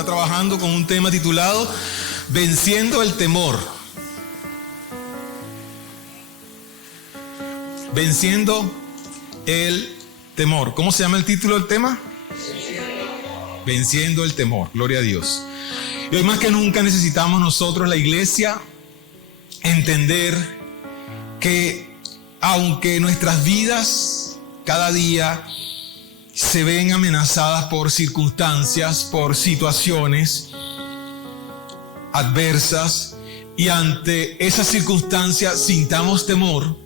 está trabajando con un tema titulado Venciendo el temor. Venciendo el temor. ¿Cómo se llama el título del tema? Venciendo el temor. Gloria a Dios. Y hoy más que nunca necesitamos nosotros, la iglesia, entender que aunque nuestras vidas cada día se ven amenazadas por circunstancias, por situaciones adversas, y ante esas circunstancias sintamos temor,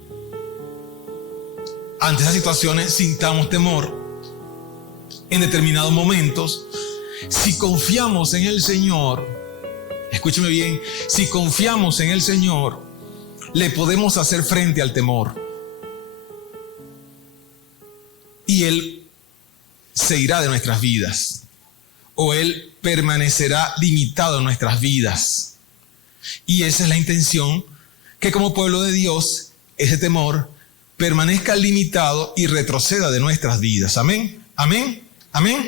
ante esas situaciones sintamos temor en determinados momentos, si confiamos en el Señor, escúcheme bien, si confiamos en el Señor, le podemos hacer frente al temor. Y Él se irá de nuestras vidas, o Él permanecerá limitado en nuestras vidas. Y esa es la intención, que como pueblo de Dios, ese temor permanezca limitado y retroceda de nuestras vidas. Amén, amén, amén.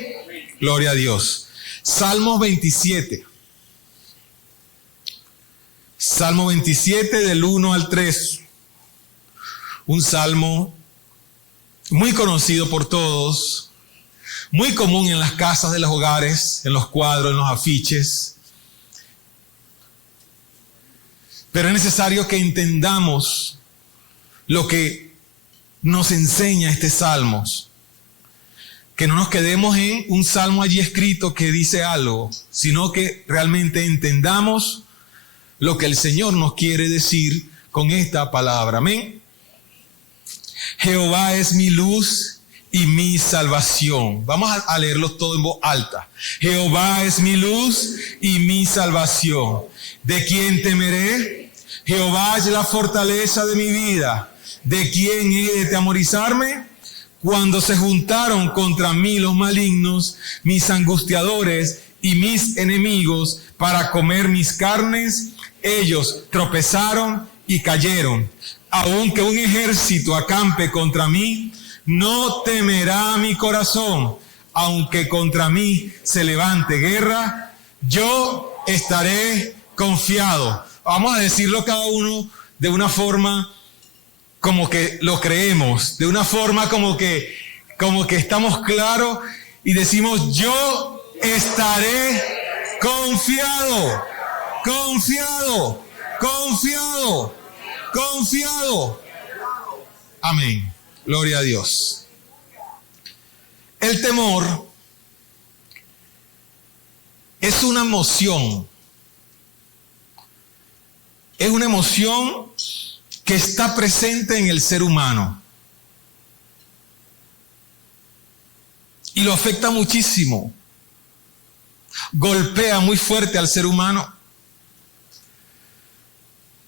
Gloria a Dios. Salmo 27. Salmo 27 del 1 al 3. Un salmo muy conocido por todos, muy común en las casas de los hogares, en los cuadros, en los afiches. Pero es necesario que entendamos lo que nos enseña este salmo. Que no nos quedemos en un salmo allí escrito que dice algo, sino que realmente entendamos lo que el Señor nos quiere decir con esta palabra. Amén. Jehová es mi luz y mi salvación. Vamos a leerlo todo en voz alta. Jehová es mi luz y mi salvación. ¿De quién temeré? Jehová es la fortaleza de mi vida. ¿De quién he de temorizarme? Cuando se juntaron contra mí los malignos, mis angustiadores y mis enemigos para comer mis carnes, ellos tropezaron y cayeron. Aunque un ejército acampe contra mí, no temerá mi corazón. Aunque contra mí se levante guerra, yo estaré confiado. Vamos a decirlo cada uno de una forma como que lo creemos, de una forma como que estamos claros y decimos: yo estaré confiado, confiado, confiado, confiado. Amén. Gloria a Dios. El temor es una emoción. Es una emoción que está presente en el ser humano. Y lo afecta muchísimo. Golpea muy fuerte al ser humano.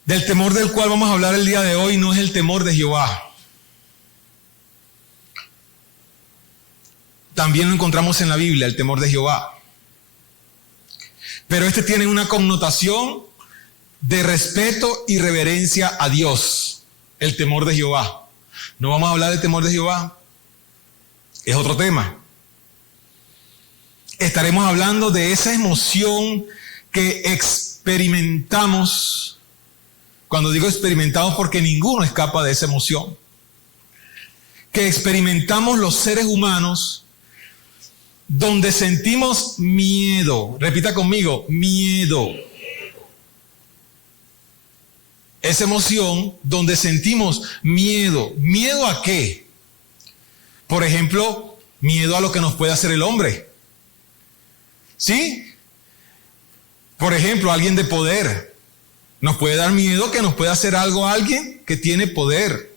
Del temor del cual vamos a hablar el día de hoy no es el temor de Jehová. También lo encontramos en la Biblia, el temor de Jehová. Pero este tiene una connotación de respeto y reverencia a Dios, el temor de Jehová. No vamos a hablar del temor de Jehová, es otro tema. Estaremos hablando de esa emoción que experimentamos. Cuando digo experimentamos, porque ninguno escapa de esa emoción. Que experimentamos los seres humanos, donde sentimos miedo. Repita conmigo, miedo. Esa emoción donde sentimos miedo. ¿Miedo a qué? Por ejemplo, miedo a lo que nos puede hacer el hombre. ¿Sí? Por ejemplo, alguien de poder. Nos puede dar miedo que nos pueda hacer algo a alguien que tiene poder.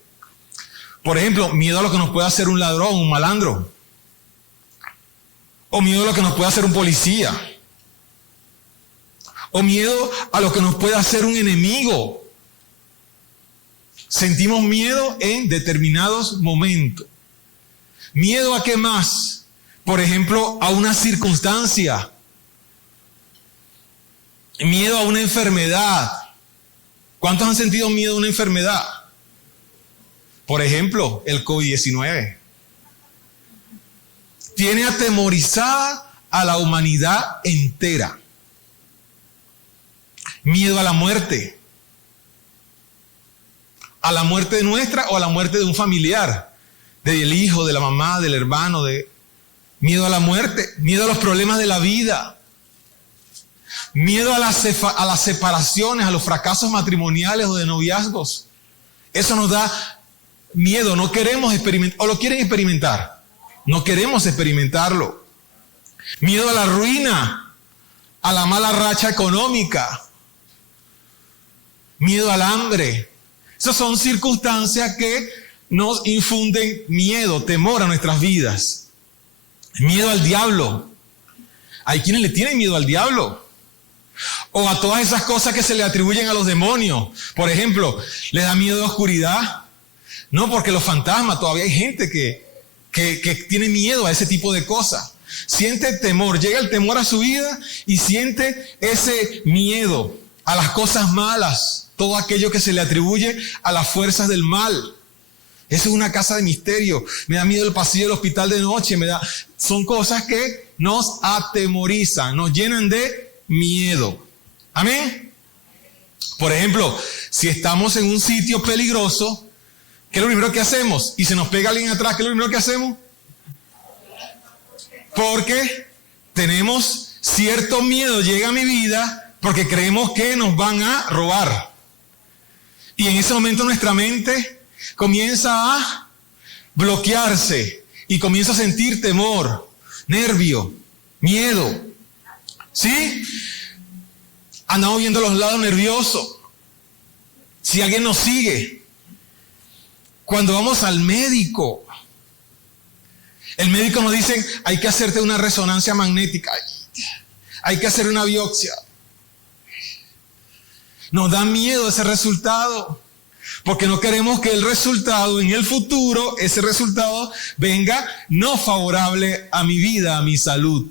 Por ejemplo, miedo a lo que nos puede hacer un ladrón, un malandro. O miedo a lo que nos puede hacer un policía. O miedo a lo que nos puede hacer un enemigo. Sentimos miedo en determinados momentos. ¿Miedo a qué más? Por ejemplo, a una circunstancia. Miedo a una enfermedad. ¿Cuántos han sentido miedo a una enfermedad? Por ejemplo, el COVID-19. Tiene atemorizada a la humanidad entera. Miedo a la muerte. A la muerte nuestra o a la muerte de un familiar, del hijo, de la mamá, del hermano, miedo a la muerte, miedo a los problemas de la vida, miedo a las separaciones, a los fracasos matrimoniales o de noviazgos. Eso nos da miedo, no queremos experimentar, o lo quieren experimentar, no queremos experimentarlo. Miedo a la ruina, a la mala racha económica, miedo al hambre. Esas son circunstancias que nos infunden miedo, temor a nuestras vidas. Miedo al diablo. Hay quienes le tienen miedo al diablo. O a todas esas cosas que se le atribuyen a los demonios. Por ejemplo, ¿les da miedo a la oscuridad? No, porque los fantasmas, todavía hay gente que tiene miedo a ese tipo de cosas. Siente temor, llega el temor a su vida y siente ese miedo a las cosas malas. Todo aquello que se le atribuye a las fuerzas del mal. Eso es una casa de misterio. Me da miedo el pasillo del hospital de noche. Son cosas que nos atemorizan, nos llenan de miedo. Amén. Por ejemplo, si estamos en un sitio peligroso, ¿qué es lo primero que hacemos? Y se nos pega alguien atrás, ¿qué es lo primero que hacemos? Porque tenemos cierto miedo, llega a mi vida, porque creemos que nos van a robar. Y en ese momento nuestra mente comienza a bloquearse y comienza a sentir temor, nervio, miedo. ¿Sí? Andamos viendo los lados nerviosos. Si alguien nos sigue, cuando vamos al médico, el médico nos dice, hay que hacerte una resonancia magnética, hay que hacer una biopsia. Nos da miedo ese resultado, porque no queremos que el resultado en el futuro, ese resultado venga no favorable a mi vida, a mi salud.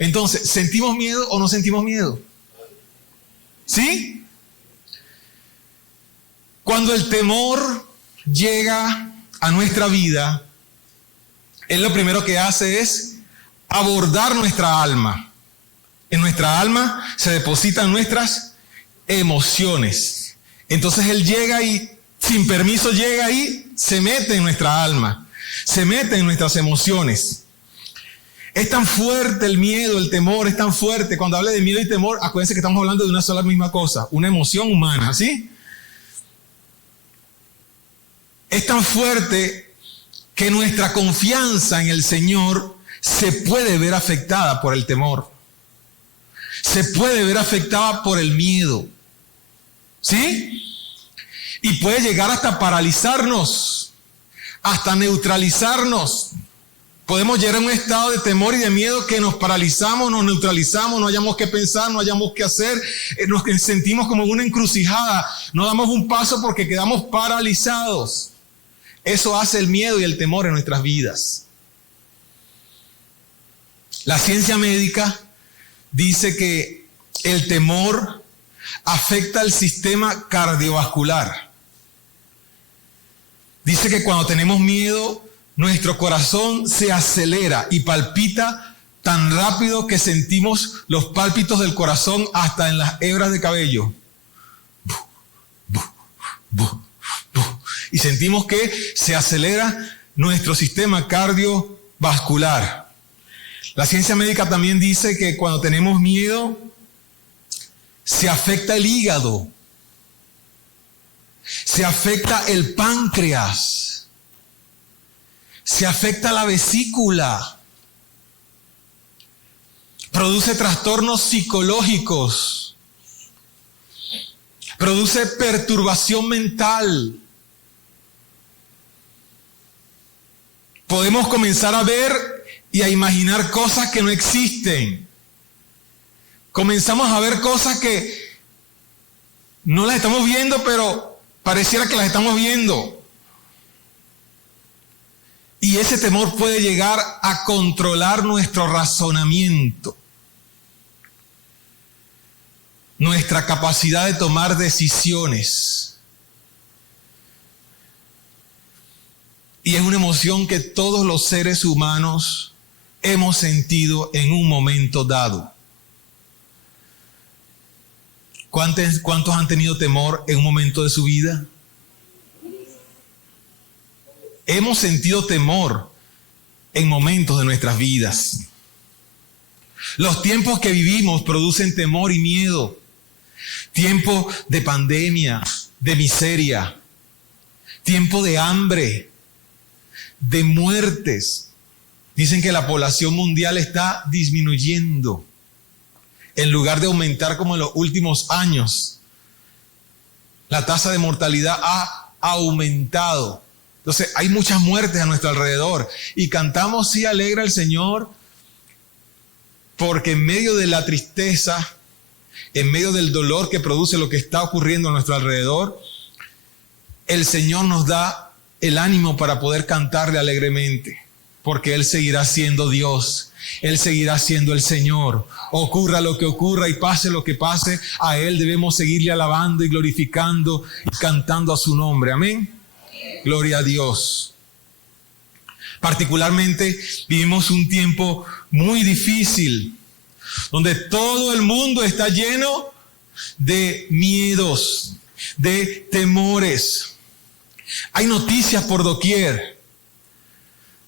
Entonces, ¿sentimos miedo o no sentimos miedo? ¿Sí? Cuando el temor llega a nuestra vida, él lo primero que hace es abordar nuestra alma. En nuestra alma se depositan nuestras emociones. Entonces él llega y sin permiso llega y se mete en nuestra alma, se mete en nuestras emociones. Es tan fuerte el miedo, el temor, es tan fuerte. Cuando hable de miedo y temor, acuérdense que estamos hablando de una sola misma cosa, una emoción humana, ¿sí? Es tan fuerte que nuestra confianza en el Señor se puede ver afectada por el temor. Se puede ver afectada por el miedo. ¿Sí? Y puede llegar hasta paralizarnos, hasta neutralizarnos. Podemos llegar a un estado de temor y de miedo que nos paralizamos, nos neutralizamos, no hayamos qué pensar, no hayamos qué hacer, nos sentimos como en una encrucijada, no damos un paso porque quedamos paralizados. Eso hace el miedo y el temor en nuestras vidas. La ciencia médica dice que el temor afecta el sistema cardiovascular. Dice que cuando tenemos miedo, nuestro corazón se acelera y palpita tan rápido que sentimos los pálpitos del corazón hasta en las hebras de cabello. Y sentimos que se acelera nuestro sistema cardiovascular. La ciencia médica también dice que cuando tenemos miedo, se afecta el hígado, se afecta el páncreas, se afecta la vesícula, produce trastornos psicológicos, produce perturbación mental. Podemos comenzar a ver y a imaginar cosas que no existen. Comenzamos a ver cosas que no las estamos viendo, pero pareciera que las estamos viendo. Y ese temor puede llegar a controlar nuestro razonamiento, nuestra capacidad de tomar decisiones. Y es una emoción que todos los seres humanos hemos sentido en un momento dado. ¿Cuántos han tenido temor en un momento de su vida? Hemos sentido temor en momentos de nuestras vidas. Los tiempos que vivimos producen temor y miedo. Tiempo de pandemia, de miseria, tiempo de hambre, de muertes. Dicen que la población mundial está disminuyendo en lugar de aumentar como en los últimos años. La tasa de mortalidad ha aumentado. Entonces hay muchas muertes a nuestro alrededor y cantamos sí alegra al Señor, porque en medio de la tristeza, en medio del dolor que produce lo que está ocurriendo a nuestro alrededor, el Señor nos da el ánimo para poder cantarle alegremente, porque Él seguirá siendo Dios, Él seguirá siendo el Señor. Ocurra lo que ocurra y pase lo que pase, a Él debemos seguirle alabando y glorificando y cantando a su nombre. Amén. Gloria a Dios. Particularmente vivimos un tiempo muy difícil, donde todo el mundo está lleno de miedos, de temores. Hay noticias por doquier.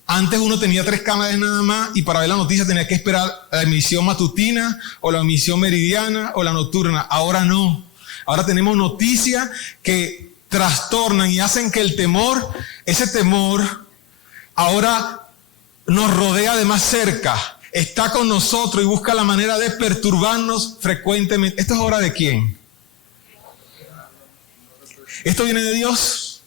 Antes uno tenía 3 canales nada más y para ver la noticia tenía que esperar la emisión matutina o la emisión meridiana o la nocturna. Ahora no. Ahora tenemos noticias que trastornan y hacen que el temor, ese temor, ahora nos rodea de más cerca. Está con nosotros y busca la manera de perturbarnos frecuentemente. ¿Esto es obra de quién? ¿Esto viene de Dios?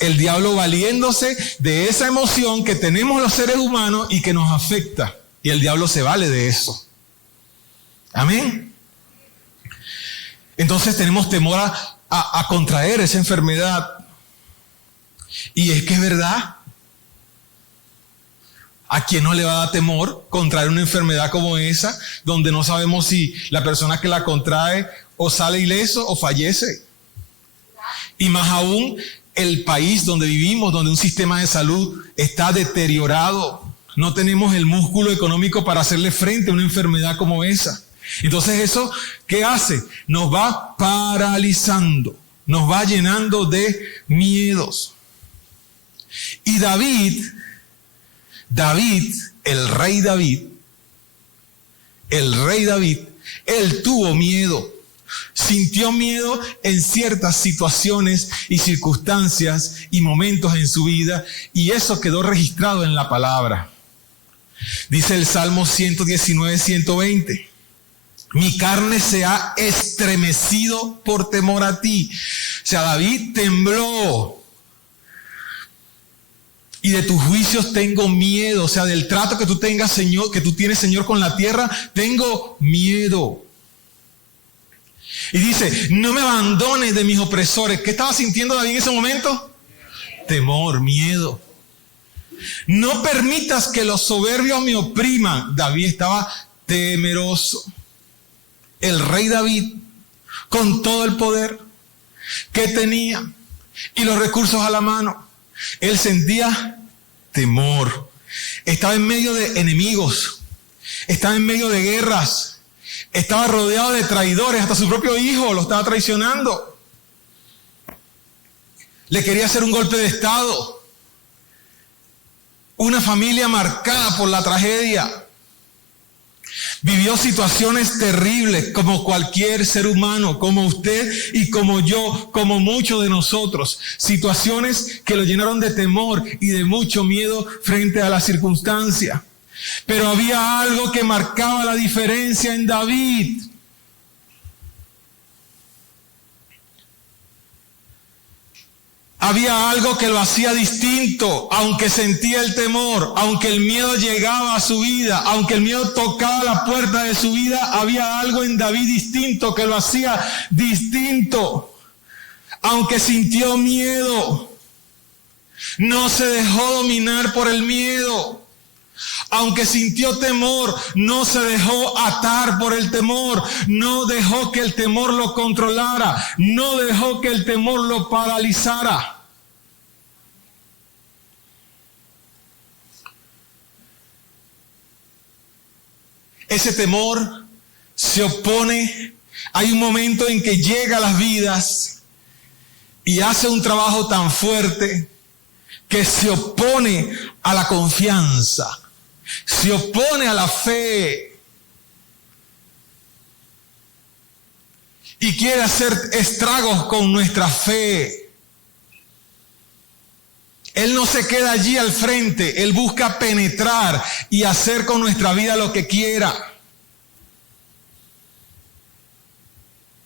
El diablo valiéndose de esa emoción que tenemos los seres humanos y que nos afecta. Y el diablo se vale de eso. Amén. Entonces tenemos temor a contraer esa enfermedad. Y es que es verdad. ¿A quién no le va a dar temor contraer una enfermedad como esa, donde no sabemos si la persona que la contrae o sale ileso o fallece? Y más aún, el país donde vivimos, donde un sistema de salud está deteriorado. No tenemos el músculo económico para hacerle frente a una enfermedad como esa. Entonces eso, ¿qué hace? Nos va paralizando, nos va llenando de miedos. Y David, el rey David, él tuvo miedo. Sintió miedo en ciertas situaciones y circunstancias y momentos en su vida, y eso quedó registrado en la palabra. Dice el Salmo 119, 120. Mi carne se ha estremecido por temor a ti. O sea, David tembló. Y de tus juicios tengo miedo. O sea, del trato que tú tengas, Señor, que tú tienes, Señor, con la tierra, tengo miedo. Y dice, no me abandones de mis opresores. ¿Qué estaba sintiendo David en ese momento? Temor, miedo. No permitas que los soberbios me opriman. David estaba temeroso. El rey David, con todo el poder que tenía y los recursos a la mano, él sentía temor. Estaba en medio de enemigos. Estaba en medio de guerras. Estaba rodeado de traidores. Hasta su propio hijo lo estaba traicionando. Le quería hacer un golpe de estado. Una familia marcada por la tragedia. Vivió situaciones terribles como cualquier ser humano, como usted y como yo, como muchos de nosotros. Situaciones que lo llenaron de temor y de mucho miedo frente a la circunstancia. Pero había algo que marcaba la diferencia en David. Había algo que lo hacía distinto, aunque sentía el temor, aunque el miedo llegaba a su vida, aunque el miedo tocaba la puerta de su vida, había algo en David distinto que lo hacía distinto. Aunque sintió miedo, no se dejó dominar por el miedo. Aunque sintió temor, no se dejó atar por el temor. No dejó que el temor lo controlara. No dejó que el temor lo paralizara. ese temor se opone. Hay un momento en que llega a las vidas y hace un trabajo tan fuerte que se opone a la confianza, se opone a la fe y quiere hacer estragos con nuestra fe. Él no se queda allí al frente, Él busca penetrar y hacer con nuestra vida lo que quiera.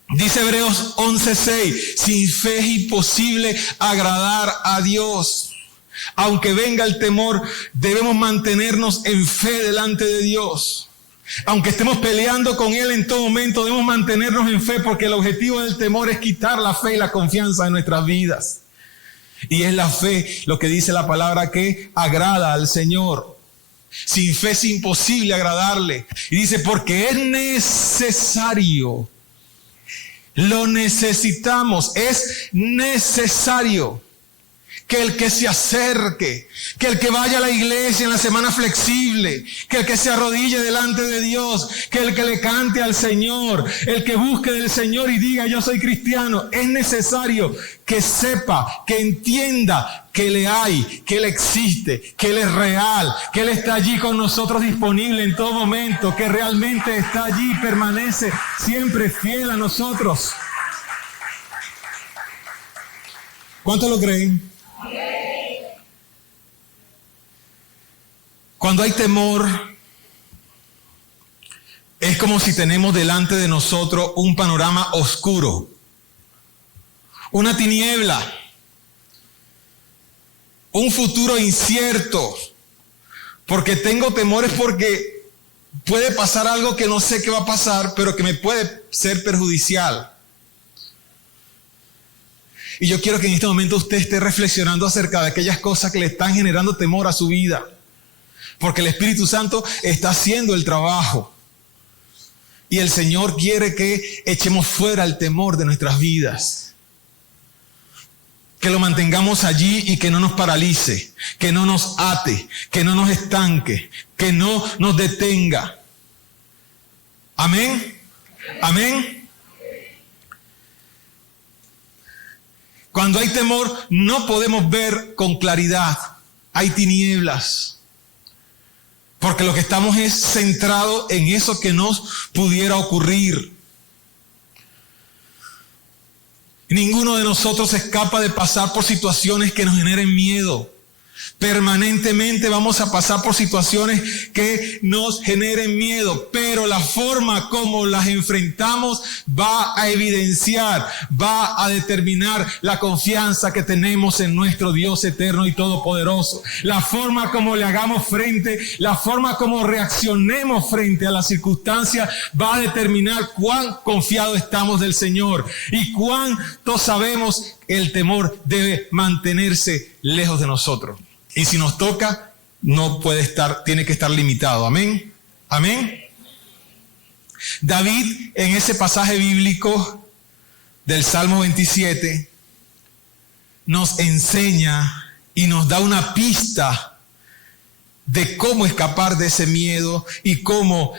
Dice Hebreos 11:6, sin fe es imposible agradar a Dios. Aunque venga el temor, debemos mantenernos en fe delante de Dios. Aunque estemos peleando con Él en todo momento, debemos mantenernos en fe, porque el objetivo del temor es quitar la fe y la confianza de nuestras vidas. Y es la fe, lo que dice la palabra, que agrada al Señor. Sin fe es imposible agradarle. Y dice, porque es necesario. Lo necesitamos, es necesario que el que se acerque, que el que vaya a la iglesia en la semana flexible, que el que se arrodille delante de Dios, que el que le cante al Señor, el que busque del Señor y diga yo soy cristiano, es necesario que sepa, que entienda que le hay, que Él existe, que Él es real, que Él está allí con nosotros disponible en todo momento, que realmente está allí, permanece siempre fiel a nosotros. ¿Cuántos lo creen? Cuando hay temor, es como si tenemos delante de nosotros un panorama oscuro, una tiniebla, un futuro incierto, porque tengo temores porque puede pasar algo que no sé qué va a pasar, pero que me puede ser perjudicial. Y yo quiero que en este momento usted esté reflexionando acerca de aquellas cosas que le están generando temor a su vida. Porque el Espíritu Santo está haciendo el trabajo. Y el Señor quiere que echemos fuera el temor de nuestras vidas. Que lo mantengamos allí y que no nos paralice, que no nos ate, que no nos estanque, que no nos detenga. Amén. Amén. Cuando hay temor, no podemos ver con claridad. Hay tinieblas. Porque lo que estamos es centrados en eso que nos pudiera ocurrir. Ninguno de nosotros escapa de pasar por situaciones que nos generen miedo. Permanentemente vamos a pasar por situaciones que nos generen miedo, pero la forma como las enfrentamos va a evidenciar, va a determinar la confianza que tenemos en nuestro Dios eterno y todopoderoso. La forma como le hagamos frente, la forma como reaccionemos frente a las circunstancias va a determinar cuán confiados estamos del Señor y cuánto sabemos el temor debe mantenerse lejos de nosotros. Y si nos toca, no puede estar, tiene que estar limitado. Amén. Amén. David, en ese pasaje bíblico del Salmo 27, nos enseña y nos da una pista de cómo escapar de ese miedo y cómo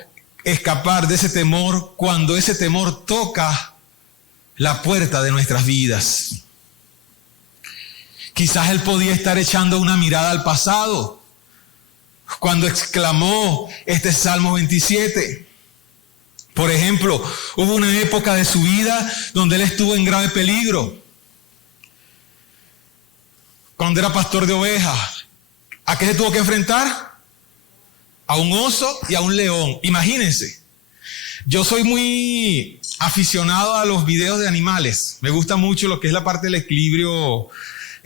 escapar de ese temor cuando ese temor toca la puerta de nuestras vidas. Quizás él podía estar echando una mirada al pasado cuando exclamó este Salmo 27. Por ejemplo, hubo una época de su vida donde él estuvo en grave peligro. Cuando era pastor de ovejas, ¿a qué se tuvo que enfrentar? A un oso y a un león. Imagínense. Yo soy muy aficionado a los videos de animales. Me gusta mucho lo que es la parte del equilibrio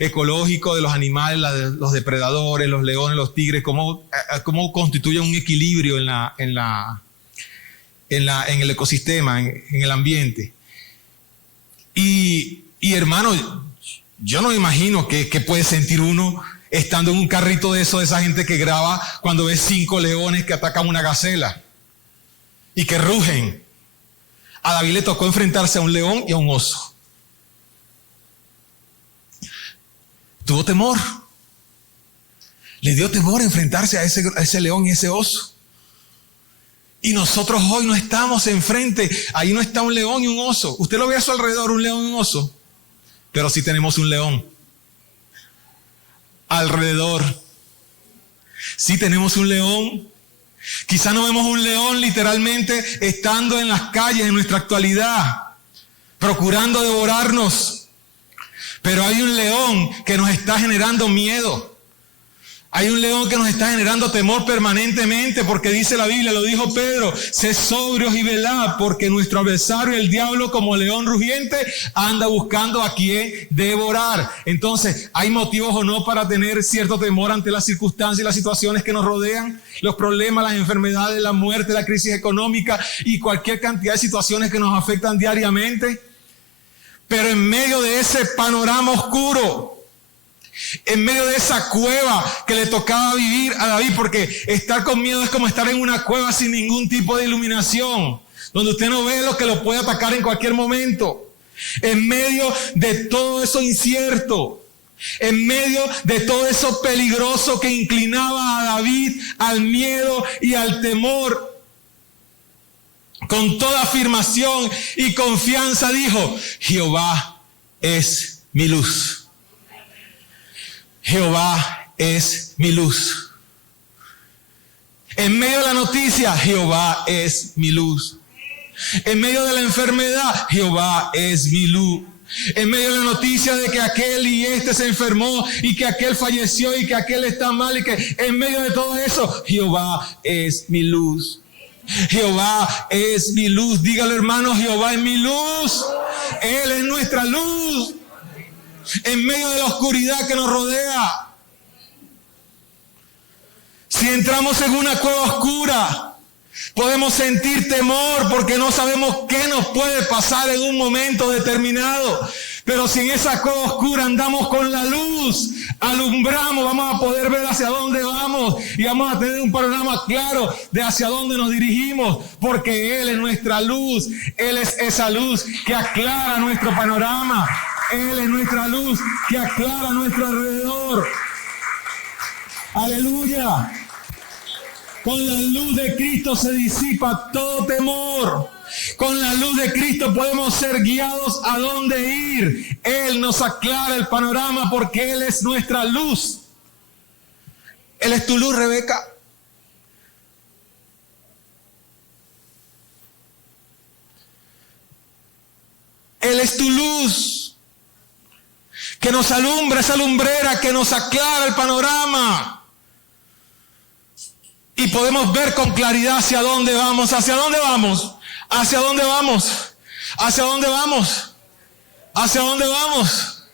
ecológico de los animales, los depredadores, los leones, los tigres, cómo constituyen un equilibrio en el ecosistema, en el ambiente. Y hermano, yo no me imagino qué puede sentir uno estando en un carrito de esa gente que graba cuando ve 5 leones que atacan una gacela y que rugen. A David le tocó enfrentarse a un león y a un oso. Tuvo temor. Le dio temor enfrentarse a ese león y ese oso. Y nosotros hoy no estamos enfrente. Ahí no está un león y un oso. Usted lo ve a su alrededor, un león y un oso. Pero sí tenemos un león. Alrededor. Sí tenemos un león. Quizá no vemos un león literalmente estando en las calles en nuestra actualidad, procurando devorarnos. Pero hay un león que nos está generando miedo. Hay un león que nos está generando temor permanentemente, porque dice la Biblia, lo dijo Pedro, sed sobrios y velad, porque nuestro adversario, el diablo, como león rugiente, anda buscando a quien devorar. Entonces, ¿hay motivos o no para tener cierto temor ante las circunstancias y las situaciones que nos rodean? Los problemas, las enfermedades, la muerte, la crisis económica y cualquier cantidad de situaciones que nos afectan diariamente. Pero en medio de ese panorama oscuro, en medio de esa cueva que le tocaba vivir a David, porque estar con miedo es como estar en una cueva sin ningún tipo de iluminación, donde usted no ve lo que lo puede atacar en cualquier momento. En medio de todo eso incierto, en medio de todo eso peligroso que inclinaba a David al miedo y al temor, con toda afirmación y confianza dijo, Jehová es mi luz. Jehová es mi luz. En medio de la noticia, Jehová es mi luz. En medio de la enfermedad, Jehová es mi luz. En medio de la noticia de que aquel y este se enfermó y que aquel falleció y que aquel está mal y que en medio de todo eso, Jehová es mi luz. Jehová es mi luz. Dígalo, hermano, Jehová es mi luz. Él es nuestra luz. En medio de la oscuridad que nos rodea. Si entramos en una cueva oscura, podemos sentir temor porque no sabemos qué nos puede pasar en un momento determinado. Pero si en esa cueva oscura andamos con la luz, alumbramos, vamos a poder ver hacia dónde vamos y vamos a tener un panorama claro de hacia dónde nos dirigimos, porque Él es nuestra luz. Él es esa luz que aclara nuestro panorama. Él es nuestra luz que aclara nuestro alrededor. Aleluya. Con la luz de Cristo se disipa todo temor. Con la luz de Cristo podemos ser guiados a dónde ir. Él nos aclara el panorama porque Él es nuestra luz. Él es tu luz, Rebeca. Él es tu luz. Que nos alumbra, esa lumbrera que nos aclara el panorama. Y podemos ver con claridad hacia dónde vamos. ¿Hacia dónde vamos? ¿Hacia dónde vamos? ¿Hacia dónde vamos? ¿Hacia dónde vamos?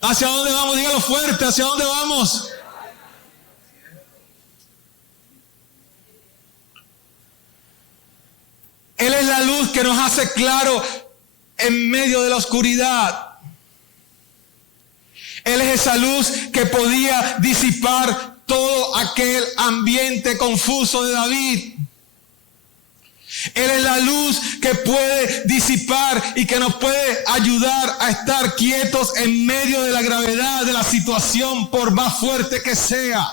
¿Hacia dónde vamos? Dígalo fuerte, ¿hacia dónde vamos? Él es la luz que nos hace claro en medio de la oscuridad. Él es esa luz que podía disipar todo aquel ambiente confuso de David. Él es la luz que puede disipar y que nos puede ayudar a estar quietos en medio de la gravedad de la situación, por más fuerte que sea.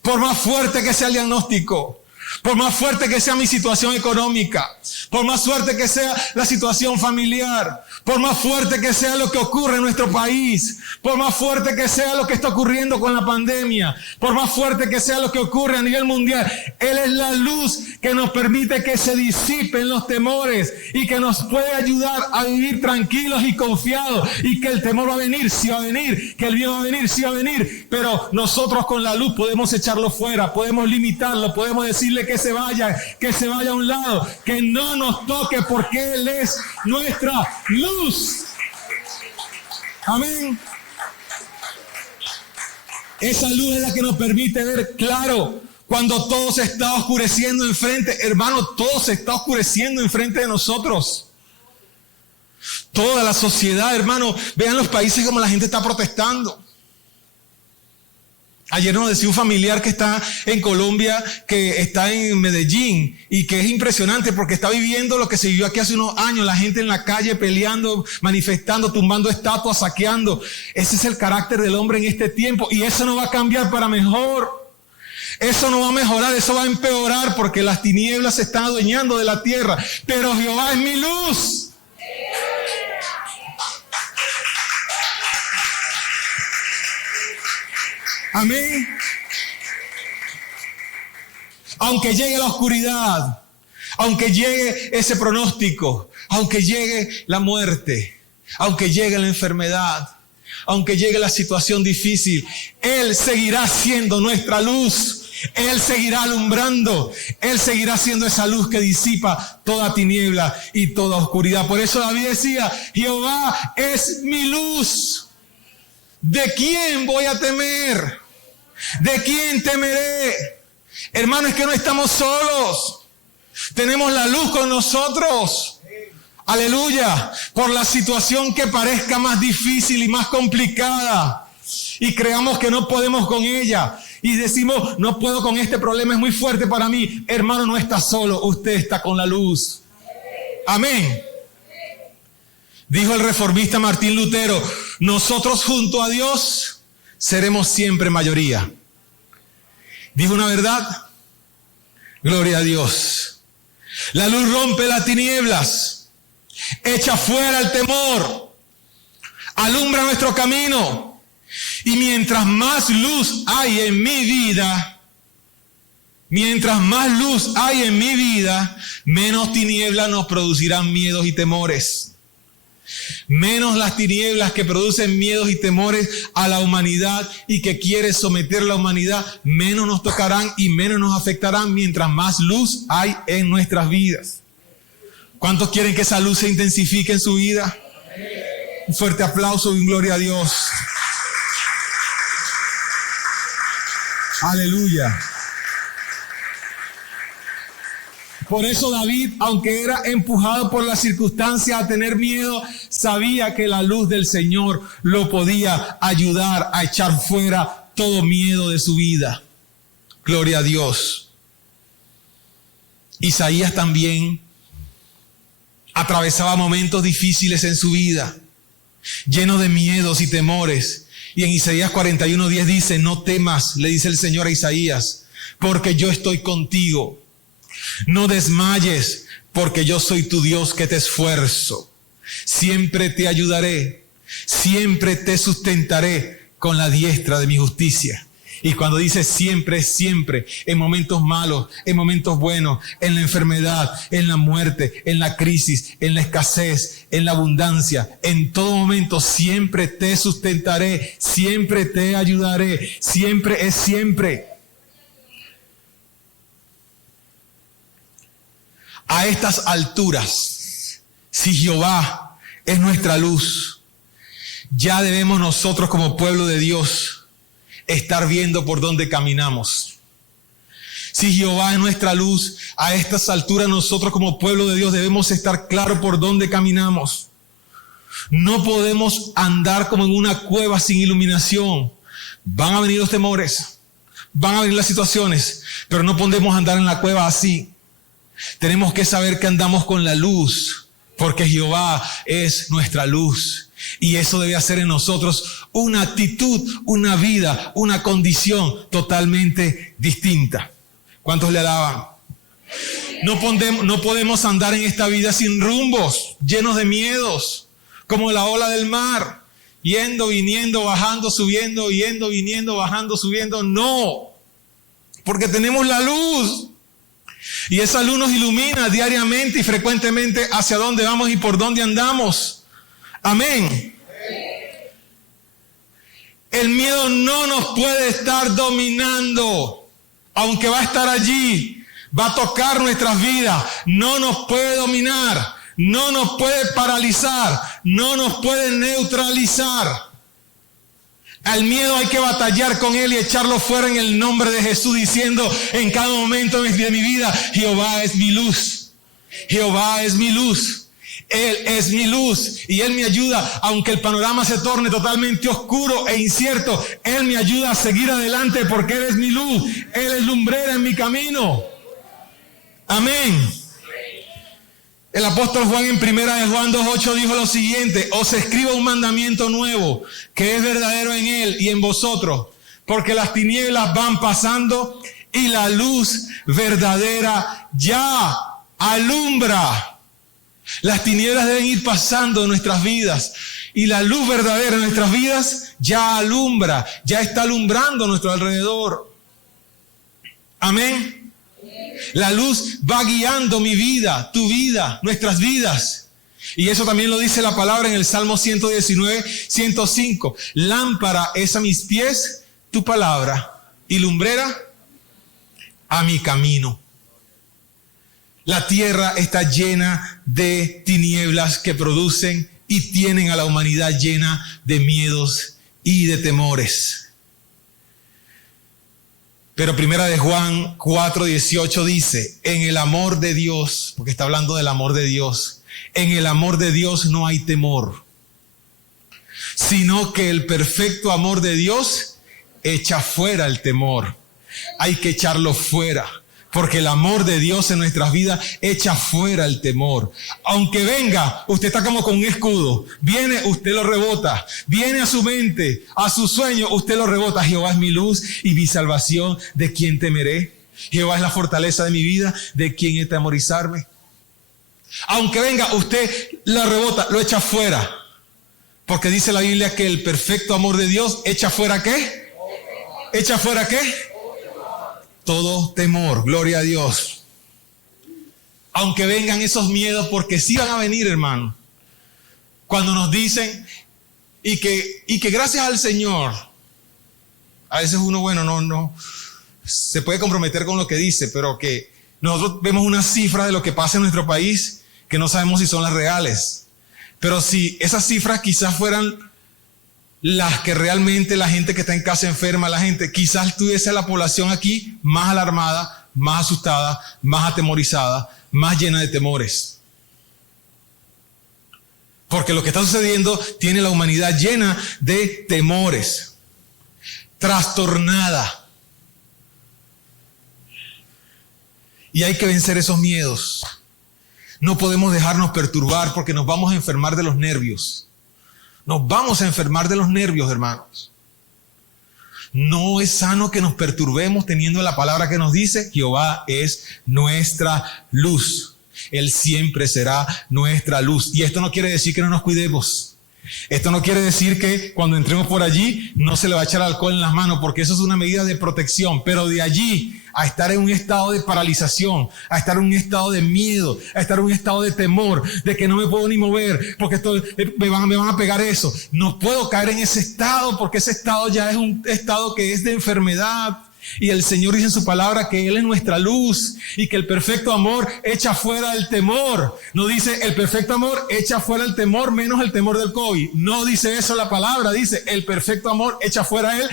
Por más fuerte que sea el diagnóstico. Por más fuerte que sea mi situación económica, por más fuerte que sea la situación familiar, por más fuerte que sea lo que ocurre en nuestro país, por más fuerte que sea lo que está ocurriendo con la pandemia, por más fuerte que sea lo que ocurre a nivel mundial, Él es la luz que nos permite que se disipen los temores y que nos puede ayudar a vivir tranquilos y confiados, y que el temor va a venir, sí va a venir, que el miedo va a venir, sí va a venir, pero nosotros con la luz podemos echarlo fuera, podemos limitarlo, podemos decirle que se vaya a un lado, que no nos toque, porque Él es nuestra luz. Amén. Esa luz es la que nos permite ver claro cuando todo se está oscureciendo enfrente. Hermano, todo se está oscureciendo enfrente de nosotros. Toda la sociedad, hermano, vean los países como la gente está protestando. Ayer nos decía un familiar que está en Colombia, que está en Medellín, y que es impresionante porque está viviendo lo que se vivió aquí hace unos años, la gente en la calle peleando, manifestando, tumbando estatuas, saqueando. Ese es el carácter del hombre en este tiempo, y eso no va a cambiar para mejor. Eso no va a mejorar, eso va a empeorar porque las tinieblas se están adueñando de la tierra. Pero Jehová es mi luz. Amén. Aunque llegue la oscuridad, aunque llegue ese pronóstico, aunque llegue la muerte, aunque llegue la enfermedad, aunque llegue la situación difícil, Él seguirá siendo nuestra luz. Él seguirá alumbrando. Él seguirá siendo esa luz que disipa toda tiniebla y toda oscuridad. Por eso David decía, Jehová es mi luz. ¿De quién voy a temer? ¿De quién temeré? Hermanos, es que no estamos solos. Tenemos la luz con nosotros. Aleluya. Por la situación que parezca más difícil y más complicada y creamos que no podemos con ella y decimos, no puedo con este problema, es muy fuerte para mí. Hermano, no está solo, usted está con la luz. Amén. Dijo el reformista Martín Lutero, nosotros junto a Dios seremos siempre mayoría. ¿Dijo una verdad? Gloria a Dios. La luz rompe las tinieblas, echa fuera el temor, alumbra nuestro camino. Y mientras más luz hay en mi vida, menos tinieblas nos producirán miedos y temores. Menos las tinieblas que producen miedos y temores a la humanidad y que quiere someter a la humanidad, menos nos tocarán y menos nos afectarán mientras más luz hay en nuestras vidas. ¿Cuántos quieren que esa luz se intensifique en su vida? Un fuerte aplauso y gloria a Dios. Aleluya. Por eso David, aunque era empujado por las circunstancias a tener miedo, sabía que la luz del Señor lo podía ayudar a echar fuera todo miedo de su vida. Gloria a Dios. Isaías también atravesaba momentos difíciles en su vida, llenos de miedos y temores. Y en Isaías 41:10 dice, no temas, le dice el Señor a Isaías, porque yo estoy contigo. No desmayes, porque yo soy tu Dios que te esfuerzo. Siempre te ayudaré, siempre te sustentaré con la diestra de mi justicia. Y cuando dice siempre, es siempre, en momentos malos, en momentos buenos, en la enfermedad, en la muerte, en la crisis, en la escasez, en la abundancia, en todo momento siempre te sustentaré, siempre te ayudaré, siempre es siempre. A estas alturas, si Jehová es nuestra luz, ya debemos nosotros como pueblo de Dios estar viendo por dónde caminamos. Si Jehová es nuestra luz, a estas alturas nosotros como pueblo de Dios debemos estar claros por dónde caminamos. No podemos andar como en una cueva sin iluminación. Van a venir los temores, van a venir las situaciones, pero no podemos andar en la cueva así. Tenemos que saber que andamos con la luz, porque Jehová es nuestra luz. Y eso debe hacer en nosotros una actitud, una vida, una condición totalmente distinta. ¿Cuántos le alaban? No podemos andar en esta vida sin rumbos, llenos de miedos, como la ola del mar, yendo, viniendo, bajando, subiendo, yendo, viniendo, bajando, subiendo. No, porque tenemos la luz. Y esa luz nos ilumina diariamente y frecuentemente hacia dónde vamos y por dónde andamos. Amén. El miedo no nos puede estar dominando, aunque va a estar allí, va a tocar nuestras vidas, no nos puede dominar, no nos puede paralizar, no nos puede neutralizar. Al miedo hay que batallar con él y echarlo fuera en el nombre de Jesús, diciendo en cada momento de mi vida, Jehová es mi luz, Jehová es mi luz. Él es mi luz y Él me ayuda, aunque el panorama se torne totalmente oscuro e incierto. Él me ayuda a seguir adelante porque Él es mi luz. Él es lumbrera en mi camino. Amén. El apóstol Juan en 1 Juan 2:8 dijo lo siguiente: os escribo un mandamiento nuevo que es verdadero en Él y en vosotros, porque las tinieblas van pasando y la luz verdadera ya alumbra. Las tinieblas deben ir pasando en nuestras vidas y la luz verdadera en nuestras vidas ya alumbra, ya está alumbrando a nuestro alrededor. Amén. La luz va guiando mi vida, tu vida, nuestras vidas. Y eso también lo dice la palabra en el Salmo 119, 105. Lámpara es a mis pies tu palabra y lumbrera a mi camino. La tierra está llena de tinieblas que producen y tienen a la humanidad llena de miedos y de temores. Pero primera de Juan 4:18 dice, en el amor de Dios, porque está hablando del amor de Dios, en el amor de Dios no hay temor, sino que el perfecto amor de Dios echa fuera el temor. Hay que echarlo fuera. Porque el amor de Dios en nuestras vidas echa fuera el temor. Aunque venga, usted está como con un escudo. Viene, usted lo rebota. Viene a su mente, a su sueño, usted lo rebota. Jehová es mi luz y mi salvación. ¿De quién temeré? Jehová es la fortaleza de mi vida. ¿De quién he de atemorizarme? Aunque venga, usted lo rebota, lo echa fuera. Porque dice la Biblia que el perfecto amor de Dios echa fuera ¿qué? ¿Echa fuera qué? Todo temor, gloria a Dios. Aunque vengan esos miedos, porque sí van a venir, hermano. Cuando nos dicen, y que gracias al Señor, a veces uno, no, se puede comprometer con lo que dice, pero que nosotros vemos una cifra de lo que pasa en nuestro país, que no sabemos si son las reales. Pero si esas cifras quizás fueran las que realmente la gente que está en casa enferma, la gente, quizás tuviese la población aquí más alarmada, más asustada, más atemorizada, más llena de temores. Porque lo que está sucediendo tiene la humanidad llena de temores, trastornada. Y hay que vencer esos miedos. No podemos dejarnos perturbar porque nos vamos a enfermar de los nervios. Nos vamos a enfermar de los nervios, hermanos. No es sano que nos perturbemos teniendo la palabra que nos dice, Jehová es nuestra luz. Él siempre será nuestra luz. Y esto no quiere decir que no nos cuidemos. Esto no quiere decir que cuando entremos por allí no se le va a echar alcohol en las manos, porque eso es una medida de protección. Pero de allí a estar en un estado de paralización, a estar en un estado de miedo, a estar en un estado de temor, de que no me puedo ni mover, porque me van a pegar eso. No puedo caer en ese estado, porque ese estado ya es un estado que es de enfermedad. Y el Señor dice en su palabra que Él es nuestra luz y que el perfecto amor echa fuera el temor. No dice el perfecto amor echa fuera el temor menos el temor del COVID. No dice eso la palabra, dice el perfecto amor echa fuera el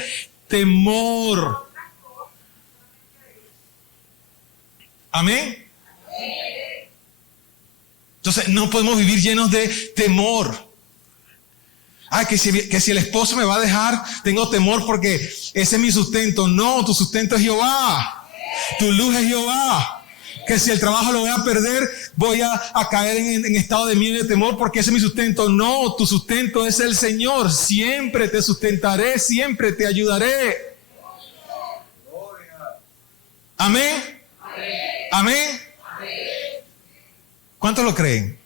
temor. Amén. Entonces no podemos vivir llenos de temor. Que si el esposo me va a dejar, tengo temor porque ese es mi sustento. No, tu sustento es Jehová. Tu luz es Jehová. Que si el trabajo lo voy a perder, voy a caer en estado de miedo y de temor porque ese es mi sustento. No, tu sustento es el Señor. Siempre te sustentaré, siempre te ayudaré. Amén. Amén. ¿Cuántos lo creen?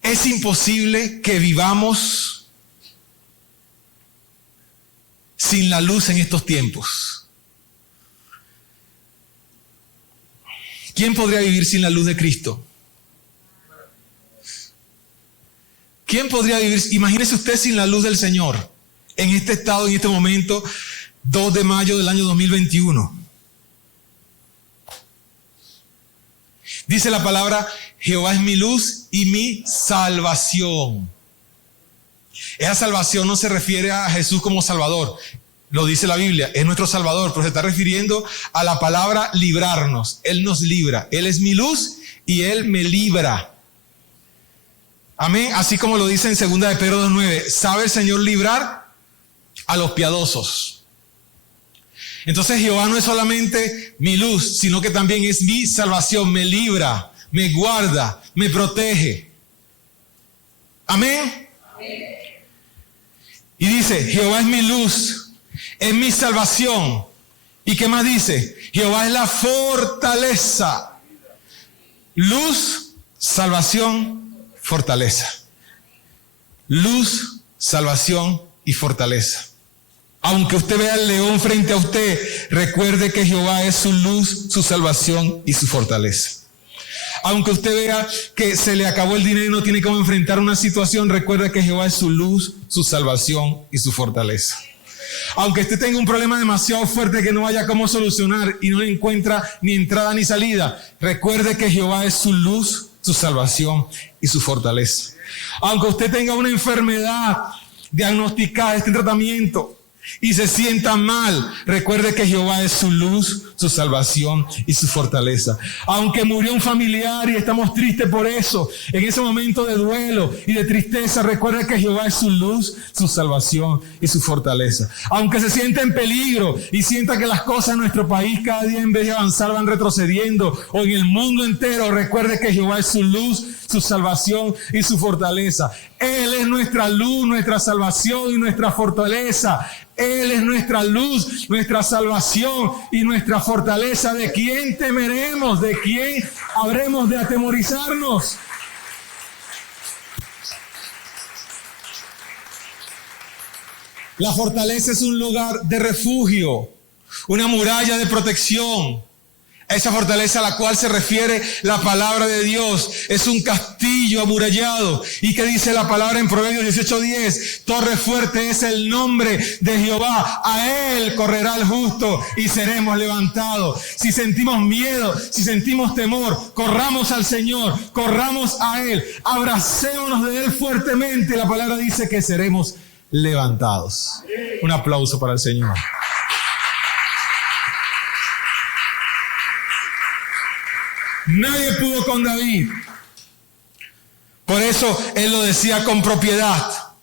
Es imposible que vivamos sin la luz en estos tiempos. ¿Quién podría vivir sin la luz de Cristo? ¿Quién podría vivir? Imagínese usted sin la luz del Señor, en este estado, en este momento, 2 de mayo del año 2021. Dice la palabra, Jehová es mi luz y mi salvación. Esa salvación no se refiere a Jesús como Salvador. Lo dice la Biblia, es nuestro Salvador, pero se está refiriendo a la palabra librarnos. Él nos libra. Él es mi luz y Él me libra. Amén. Así como lo dice en 2 de Pedro 2:9. ¿Sabe el Señor librar a los piadosos? Entonces Jehová no es solamente mi luz, sino que también es mi salvación. Me libra, me guarda, me protege. Amén. Y dice, Jehová es mi luz, es mi salvación. ¿Y qué más dice? Jehová es la fortaleza. Luz, salvación, fortaleza. Luz, salvación y fortaleza. Aunque usted vea el león frente a usted, recuerde que Jehová es su luz, su salvación y su fortaleza. Aunque usted vea que se le acabó el dinero y no tiene cómo enfrentar una situación, recuerde que Jehová es su luz, su salvación y su fortaleza. Aunque usted tenga un problema demasiado fuerte que no haya cómo solucionar y no le encuentra ni entrada ni salida, recuerde que Jehová es su luz, su salvación y su fortaleza. Aunque usted tenga una enfermedad diagnosticada, esté en tratamiento y se sienta mal, recuerde que Jehová es su luz, su salvación y su fortaleza. Aunque murió un familiar y estamos tristes por eso, en ese momento de duelo y de tristeza, recuerde que Jehová es su luz, su salvación y su fortaleza. Aunque se sienta en peligro y sienta que las cosas en nuestro país cada día en vez de avanzar van retrocediendo, o en el mundo entero, recuerde que Jehová es su luz, su salvación y su fortaleza. Él es nuestra luz, nuestra salvación y nuestra fortaleza. Él es nuestra luz, nuestra salvación y nuestra fortaleza. ¿De quién temeremos? ¿De quién habremos de atemorizarnos? La fortaleza es un lugar de refugio, una muralla de protección. Esa fortaleza a la cual se refiere la palabra de Dios es un castillo amurallado. ¿Y qué dice la palabra en Proverbios 18:10? Torre fuerte es el nombre de Jehová. A él correrá el justo y seremos levantados. Si sentimos miedo, si sentimos temor, corramos al Señor, corramos a él, abracémonos de él fuertemente. La palabra dice que seremos levantados. Un aplauso para el Señor. Nadie pudo con David. Por eso él lo decía con propiedad.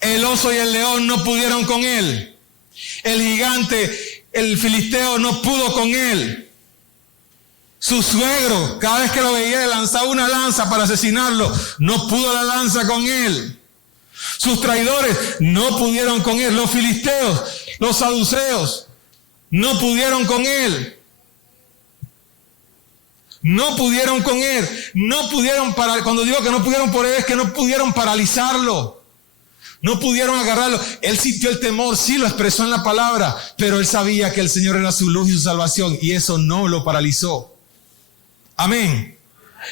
El oso y el león no pudieron con él. El gigante, el filisteo, no pudo con él. Su suegro, cada vez que lo veía, le lanzaba una lanza para asesinarlo. No pudo la lanza con él. Sus traidores no pudieron con él. Los filisteos, los saduceos, no pudieron con él. No pudieron con él, no pudieron cuando digo que no pudieron por él, es que no pudieron paralizarlo, no pudieron agarrarlo. Él sintió el temor, sí lo expresó en la palabra, pero él sabía que el Señor era su luz y su salvación, y eso no lo paralizó. Amén.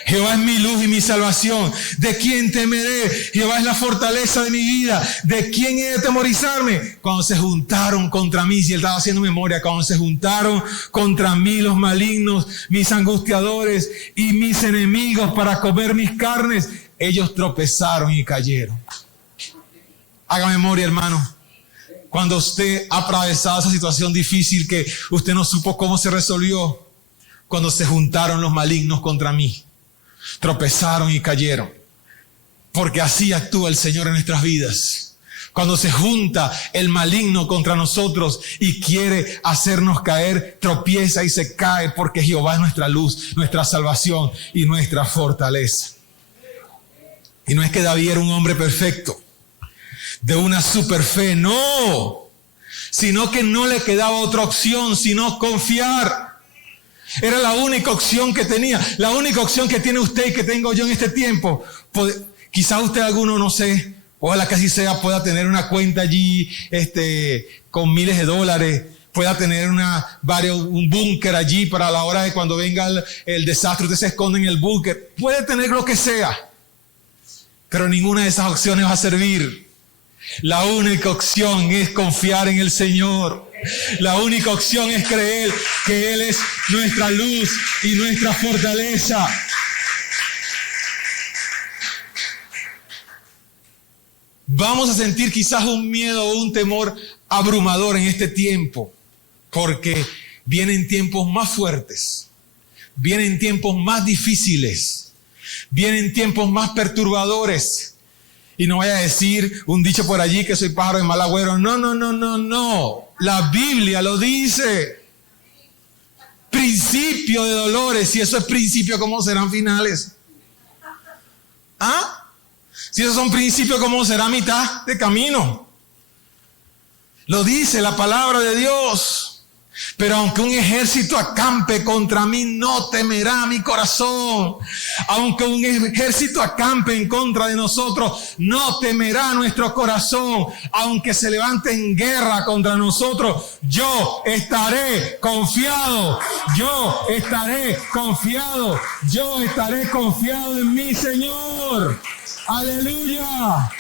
Jehová es mi luz y mi salvación. ¿De quién temeré? Jehová es la fortaleza de mi vida. ¿De quién he de atemorizarme? Cuando se juntaron contra mí, si él estaba haciendo memoria, cuando se juntaron contra mí los malignos, mis angustiadores y mis enemigos para comer mis carnes, ellos tropezaron y cayeron. Haga memoria, hermano. Cuando usted ha atravesado esa situación difícil que usted no supo cómo se resolvió, cuando se juntaron los malignos contra mí, tropezaron y cayeron. Porque así actúa el Señor en nuestras vidas. Cuando se junta el maligno contra nosotros y quiere hacernos caer, tropieza y se cae, porque Jehová es nuestra luz, nuestra salvación y nuestra fortaleza. Y no es que David era un hombre perfecto, de una super fe, no, sino que no le quedaba otra opción sino confiar. Era la única opción que tenía, la única opción que tiene usted y que tengo yo en este tiempo. Quizás usted alguno, no sé, ojalá que así sea, pueda tener una cuenta allí con miles de dólares, pueda tener un búnker allí para la hora de cuando venga el desastre, usted se esconde en el búnker, puede tener lo que sea, pero ninguna de esas opciones va a servir. La única opción es confiar en el Señor. La única opción es creer que Él es nuestra luz y nuestra fortaleza. Vamos a sentir quizás un miedo o un temor abrumador en este tiempo, porque vienen tiempos más fuertes, vienen tiempos más difíciles, vienen tiempos más perturbadores. Y no vaya a decir un dicho por allí que soy pájaro de mal agüero. No. La Biblia lo dice. Principio de dolores. Si eso es principio, ¿cómo serán finales? ¿Ah? Si esos son principios, ¿cómo será mitad de camino? Lo dice la palabra de Dios. Pero aunque un ejército acampe contra mí, no temerá mi corazón. Aunque un ejército acampe en contra de nosotros, no temerá nuestro corazón. Aunque se levante en guerra contra nosotros, yo estaré confiado. Yo estaré confiado. Yo estaré confiado en mi Señor. Aleluya.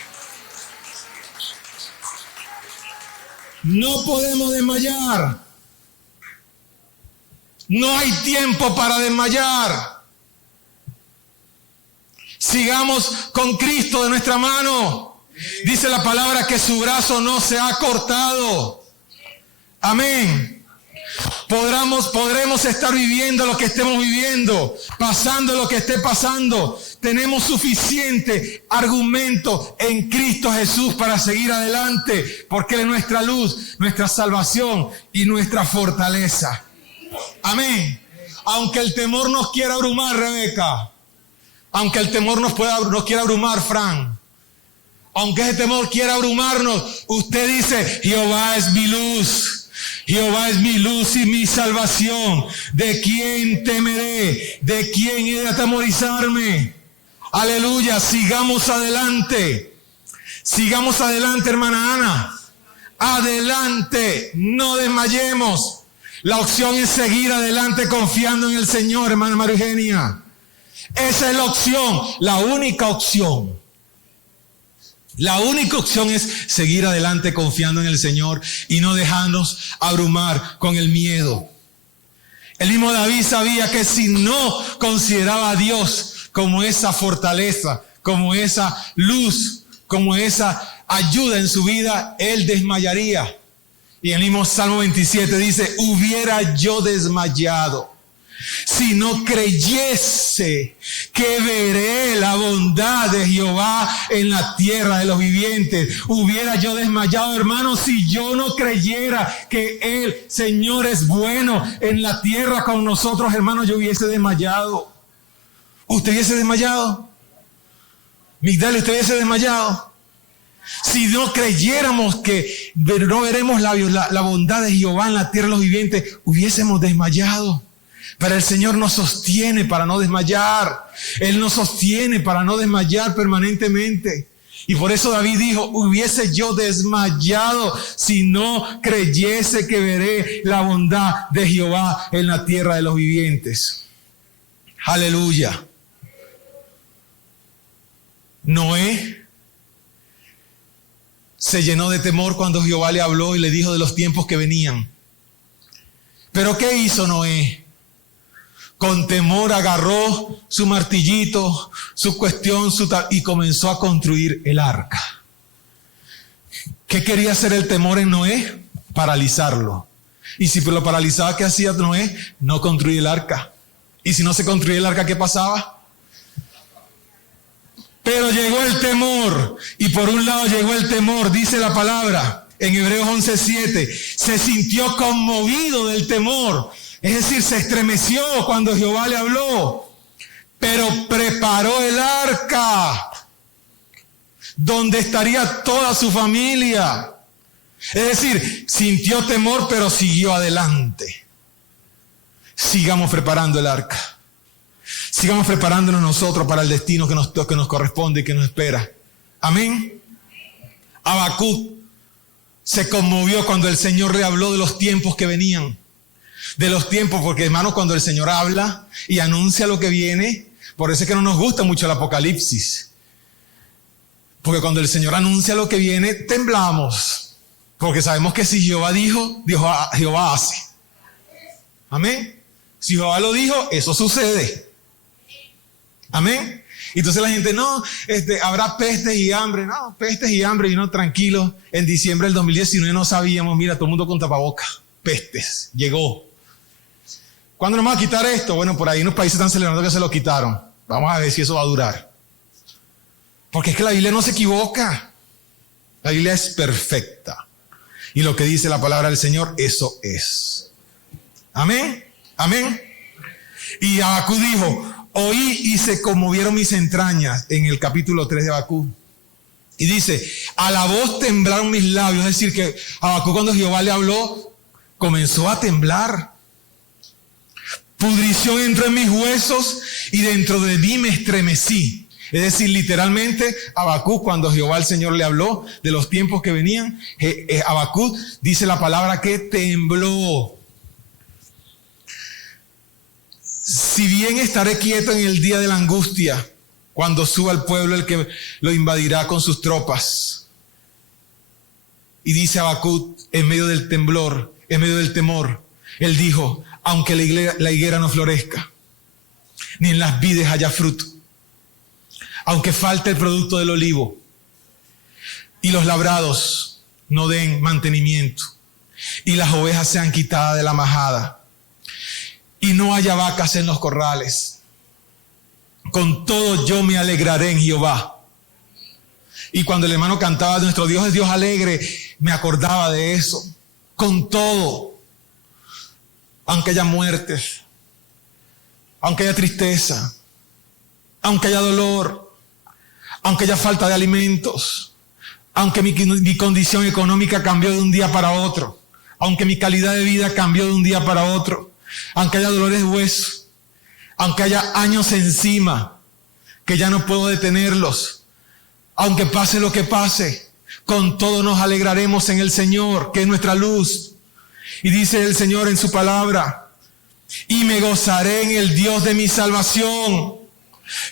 No podemos desmayar. No hay tiempo para desmayar. Sigamos con Cristo de nuestra mano. Dice la palabra que su brazo no se ha cortado. Amén. Podremos estar viviendo lo que estemos viviendo, pasando lo que esté pasando. Tenemos suficiente argumento en Cristo Jesús para seguir adelante, porque Él es nuestra luz, nuestra salvación y nuestra fortaleza. Amén. Aunque el temor nos quiera abrumar, Rebeca. Aunque el temor nos quiera abrumar, Fran. Aunque ese temor quiera abrumarnos, usted dice, Jehová es mi luz. Jehová es mi luz y mi salvación. ¿De quién temeré? ¿De quién he de atemorizarme? Aleluya. Sigamos adelante. Sigamos adelante, hermana Ana. Adelante. No desmayemos. La opción es seguir adelante confiando en el Señor, hermana María Eugenia. Esa es la opción, la única opción. La única opción es seguir adelante confiando en el Señor y no dejarnos abrumar con el miedo. El mismo David sabía que si no consideraba a Dios como esa fortaleza, como esa luz, como esa ayuda en su vida, él desmayaría. Y el mismo Salmo 27 dice, hubiera yo desmayado si no creyese que veré la bondad de Jehová en la tierra de los vivientes. Hubiera yo desmayado, hermano, si yo no creyera que el Señor es bueno en la tierra con nosotros, hermano, yo hubiese desmayado. ¿Usted hubiese desmayado? Migdalia, ¿usted hubiese desmayado? Si no creyéramos que no veremos la bondad de Jehová en la tierra de los vivientes, hubiésemos desmayado. Pero el Señor nos sostiene para no desmayar. Él nos sostiene para no desmayar permanentemente. Y por eso David dijo, hubiese yo desmayado si no creyese que veré la bondad de Jehová en la tierra de los vivientes. Aleluya. Noé se llenó de temor cuando Jehová le habló y le dijo de los tiempos que venían. Pero ¿qué hizo Noé? Con temor agarró su martillito, su cuestión, y comenzó a construir el arca. ¿Qué quería hacer el temor en Noé? Paralizarlo. Y si lo paralizaba, ¿qué hacía Noé? No construir el arca. Y si no se construía el arca, ¿qué pasaba? Pero llegó el temor, y por un lado llegó el temor, dice la palabra en Hebreos 11:7, se sintió conmovido del temor, es decir, se estremeció cuando Jehová le habló, pero preparó el arca, donde estaría toda su familia. Es decir, sintió temor, pero siguió adelante. Sigamos preparando el arca. Sigamos preparándonos nosotros para el destino que nos corresponde y que nos espera. Amén. Habacuc se conmovió cuando el Señor le habló de los tiempos que venían. De los tiempos, porque hermanos, cuando el Señor habla y anuncia lo que viene, por eso es que no nos gusta mucho el Apocalipsis. Porque cuando el Señor anuncia lo que viene, temblamos. Porque sabemos que si Jehová dijo, Jehová hace. Amén. Si Jehová lo dijo, eso sucede. Amén. Entonces la gente, no, habrá pestes y hambre. No, pestes y hambre. Y no, tranquilo. En diciembre del 2019 no sabíamos, mira, todo el mundo con tapabocas. Pestes. Llegó. ¿Cuándo nos vamos a quitar esto? Bueno, por ahí unos países están celebrando que se lo quitaron. Vamos a ver si eso va a durar. Porque es que la Biblia no se equivoca. La Biblia es perfecta. Y lo que dice la palabra del Señor, eso es. Amén. Amén. Y Habacuc dijo, oí y se conmovieron mis entrañas, en el capítulo 3 de Habacuc. Y dice, a la voz temblaron mis labios. Es decir, que Habacuc, cuando Jehová le habló, comenzó a temblar. Pudrición entró en mis huesos y dentro de mí me estremecí. Es decir, literalmente, Habacuc, cuando Jehová el Señor le habló de los tiempos que venían, Habacuc dice la palabra que tembló. Si bien estaré quieto en el día de la angustia, cuando suba el pueblo el que lo invadirá con sus tropas. Y dice Habacuc, en medio del temblor, en medio del temor, él dijo, aunque la higuera no florezca, ni en las vides haya fruto, aunque falte el producto del olivo, y los labrados no den mantenimiento, y las ovejas sean quitadas de la majada, y no haya vacas en los corrales, con todo yo me alegraré en Jehová. Y cuando el hermano cantaba, nuestro Dios es Dios alegre, me acordaba de eso. Con todo, aunque haya muertes, aunque haya tristeza, aunque haya dolor, aunque haya falta de alimentos, aunque mi condición económica cambió de un día para otro, aunque mi calidad de vida cambió de un día para otro, aunque haya dolores de hueso, aunque haya años encima que ya no puedo detenerlos, aunque pase lo que pase, con todo nos alegraremos en el Señor, que es nuestra luz. Y dice el Señor en su palabra, y me gozaré en el Dios de mi salvación.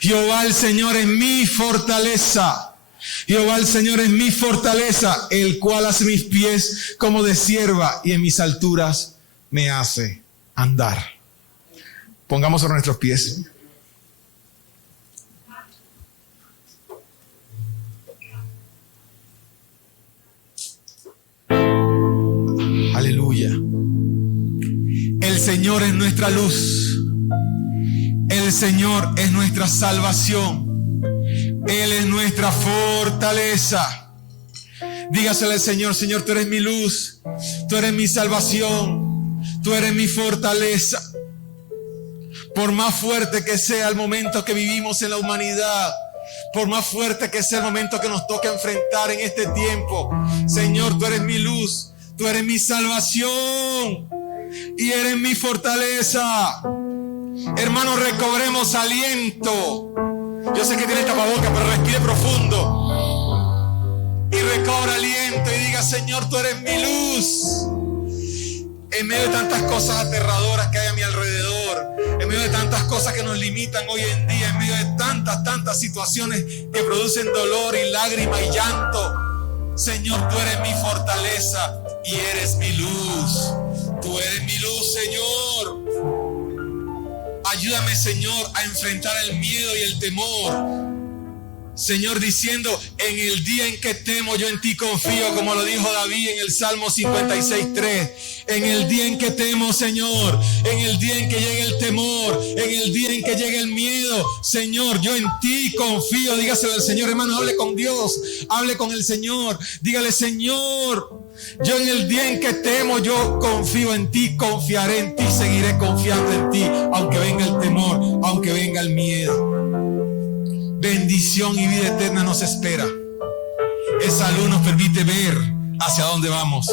Jehová el Señor es mi fortaleza. Jehová el Señor es mi fortaleza, el cual hace mis pies como de cierva y en mis alturas me hace andar. Pongamos sobre nuestros pies. Aleluya. El Señor es nuestra luz. El Señor es nuestra salvación. Él es nuestra fortaleza. Dígaselo al Señor, Señor, tú eres mi luz, tú eres mi salvación, tú eres mi fortaleza. Por más fuerte que sea el momento que vivimos en la humanidad, por más fuerte que sea el momento que nos toca enfrentar en este tiempo, Señor, tú eres mi luz, tú eres mi salvación y eres mi fortaleza. Hermanos, recobremos aliento. Yo sé que tiene tapabocas, pero respire profundo y recobra aliento y diga, Señor, tú eres mi luz. En medio de tantas cosas aterradoras que hay a mi alrededor, en medio de tantas cosas que nos limitan hoy en día, en medio de tantas situaciones que producen dolor y lágrima y llanto, Señor, tú eres mi fortaleza y eres mi luz. Tú eres mi luz, Señor. Ayúdame, Señor, a enfrentar el miedo y el temor. Señor, diciendo, en el día en que temo, yo en ti confío, como lo dijo David en el Salmo 56:3. En el día en que temo, Señor, en el día en que llegue el temor, en el día en que llegue el miedo, Señor, yo en ti confío. Dígaselo al Señor, hermano, hable con Dios, hable con el Señor. Dígale, Señor, yo en el día en que temo, yo confío en ti, confiaré en ti, seguiré confiando en ti, aunque venga el temor, aunque venga el miedo. Bendición y vida eterna nos espera. Esa luz nos permite ver hacia dónde vamos.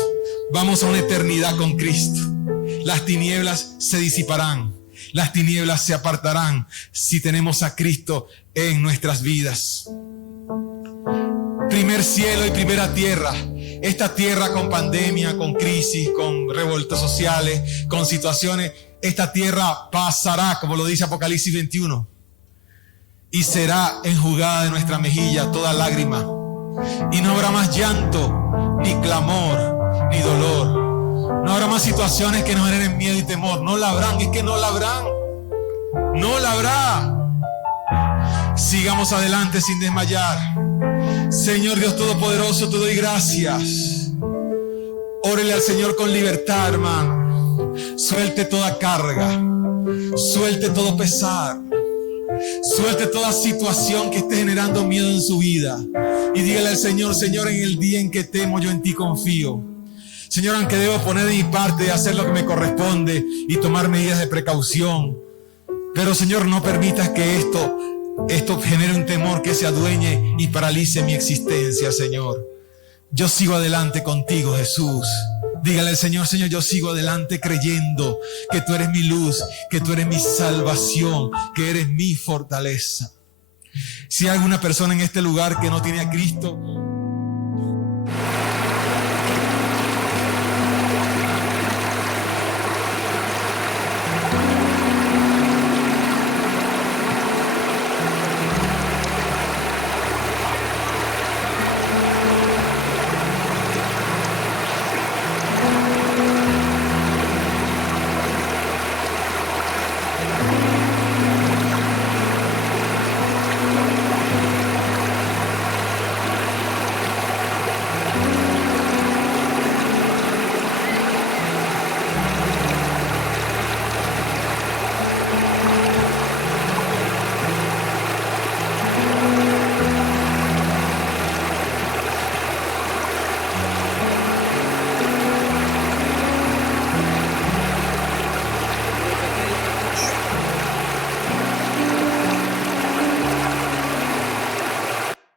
Vamos a una eternidad con Cristo. Las tinieblas se disiparán. Las tinieblas se apartarán si tenemos a Cristo en nuestras vidas. Primer cielo y primera tierra. Esta tierra con pandemia, con crisis, con revueltas sociales, con situaciones, esta tierra pasará, como lo dice Apocalipsis 21. Y será enjugada de nuestra mejilla toda lágrima. Y no habrá más llanto, ni clamor, ni dolor. No habrá más situaciones que nos generen miedo y temor. No la habrán, es que no la habrán. No la habrá. Sigamos adelante sin desmayar. Señor Dios Todopoderoso, te doy gracias. Órele al Señor con libertad, hermano. Suelte toda carga. Suelte todo pesar. Suelte toda situación que esté generando miedo en su vida. Y dígale al Señor, Señor, en el día en que temo, yo en ti confío. Señor, aunque debo poner de mi parte de hacer lo que me corresponde y tomar medidas de precaución, pero Señor, no permitas que esto esto genere un temor que se adueñe y paralice mi existencia, Señor. Yo sigo adelante contigo, Jesús. Dígale al Señor: Señor, yo sigo adelante creyendo que tú eres mi luz, que tú eres mi salvación, que eres mi fortaleza. Si hay alguna persona en este lugar que no tiene a Cristo,